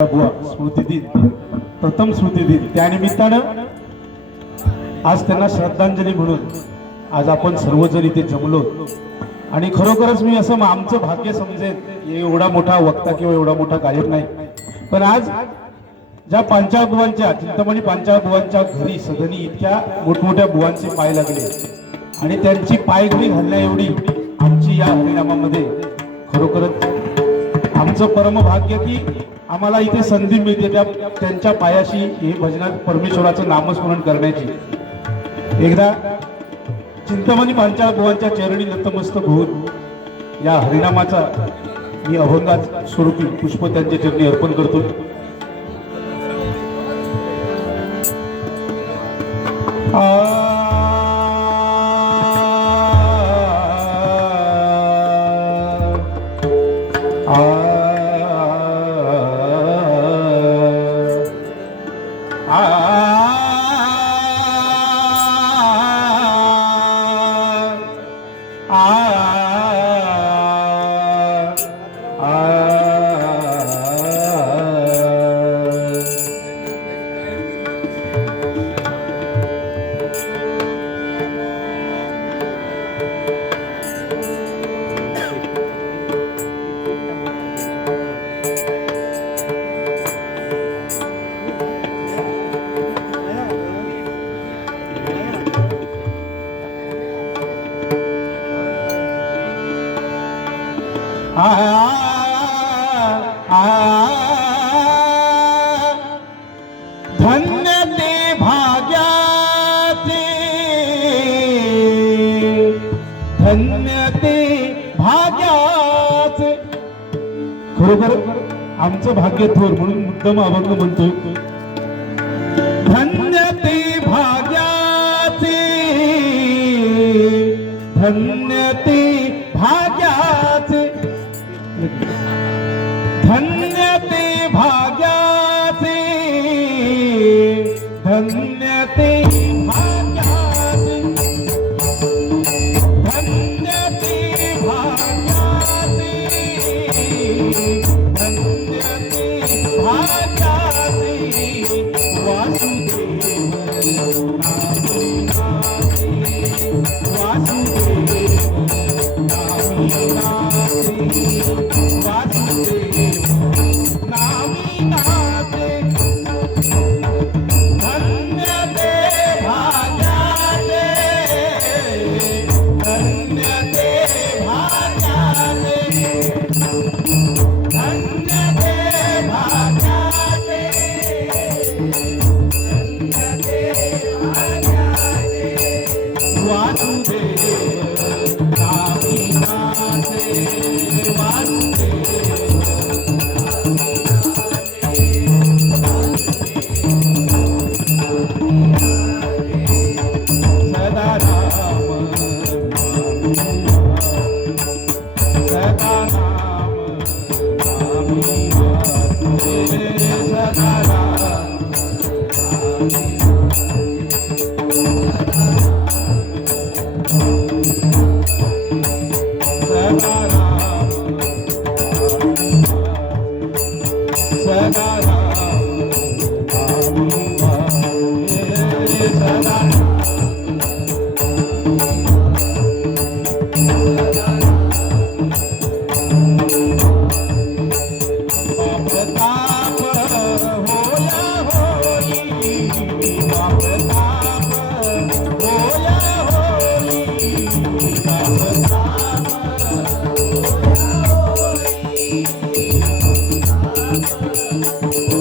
बुवा स्मृतिदिन प्रथम स्मृतिदिन त्यानिमित्तानं आज त्यांना श्रद्धांजली म्हणून आज आपण सर्वजण इथे जमलो आणि खरोखरच मी असं आमचं भाग्य समजेन एवढा मोठा वक्ता किंवा एवढा मोठा गायक नाही पण आज ज्या पांचाळ बुवांच्या चिंतामणी पांचाळ बुवांच्या घरी सदनी इतक्या मोठमोठ्या बुवांचे पाय लागले आणि त्यांची पायघडी घालण्या एवढी आमची या हरिनामामध्ये खरोखरच आमचं परम भाग्य की आम्हाला इथे संधी मिळते त्यांच्या पायाशी हे भजनात परमेश्वराचं नामस्मरण करण्याची एकदा चिंतामणी पांचाळ बुवांच्या चरणी नतमस्तक होऊन या हरिनामाचा मी अभंगात स्वरूपी पुष्प त्यांच्या चरणी अर्पण करतो. धन्य ते भाग्याचे धन्य ते भाग्याचे खरोखर आमचं भाग्य थोर म्हणून मुद्दाम अभंग म्हणतो. धन्य ते भाग्याचे धन्य ते भाग्याचे धन्य ते भाग्याचे धन्य ते भाग्याचे धन्य ते भाग्याचे धन्य ते भाग्याचे वासुदेव नामी नाचे वासुदेव नामी नाचे वासुदेव नामी नाचे धन्य ते भाग्याचे धन्य ते भाग्याचे धन्य ते भाग्याचे धन्य ते भाग्याचे वासुदेव नामी नाचे वासुदेव सदा राम सदा राम सदा राम सदा राम सदा राम सदा बापताप होया होई बापताप होया होई बापताप होया होई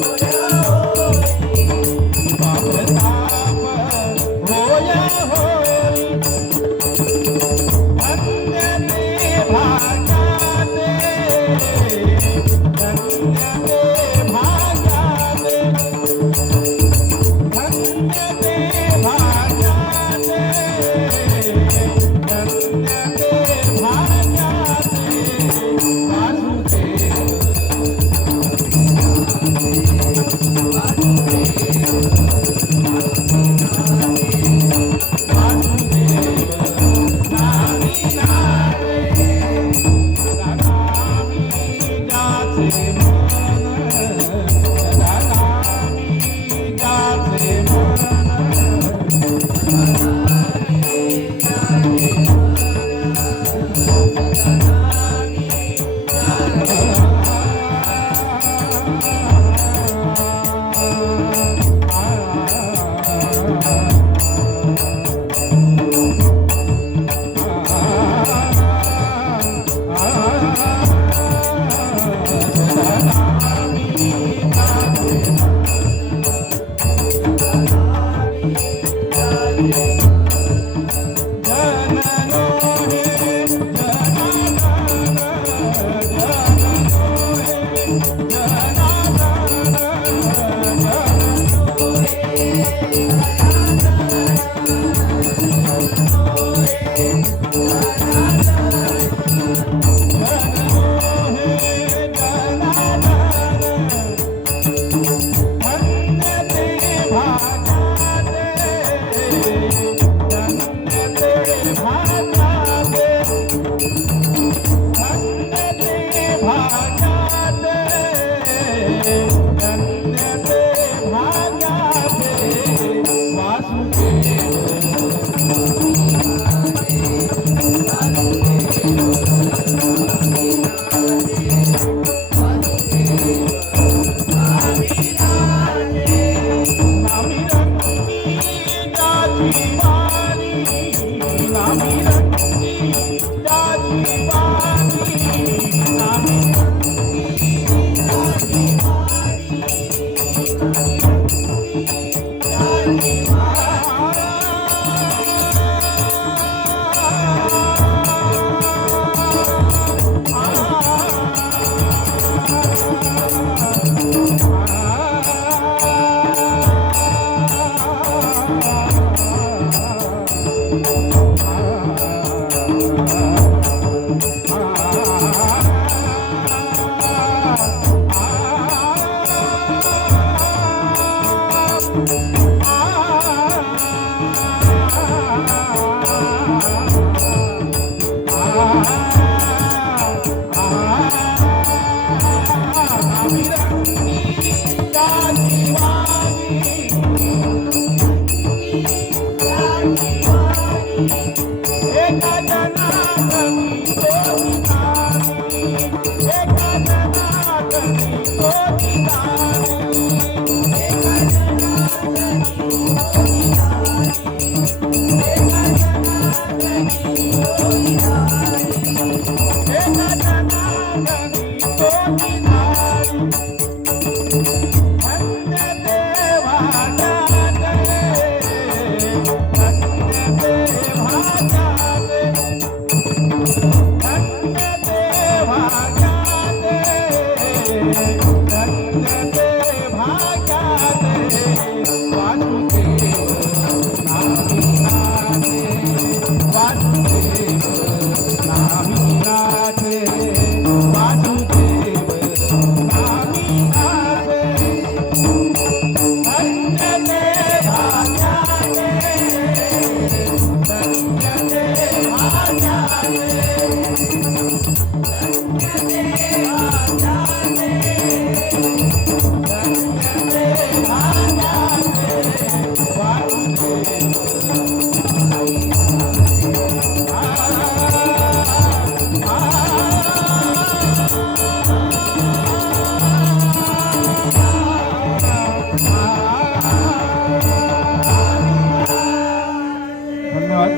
धन्यवाद.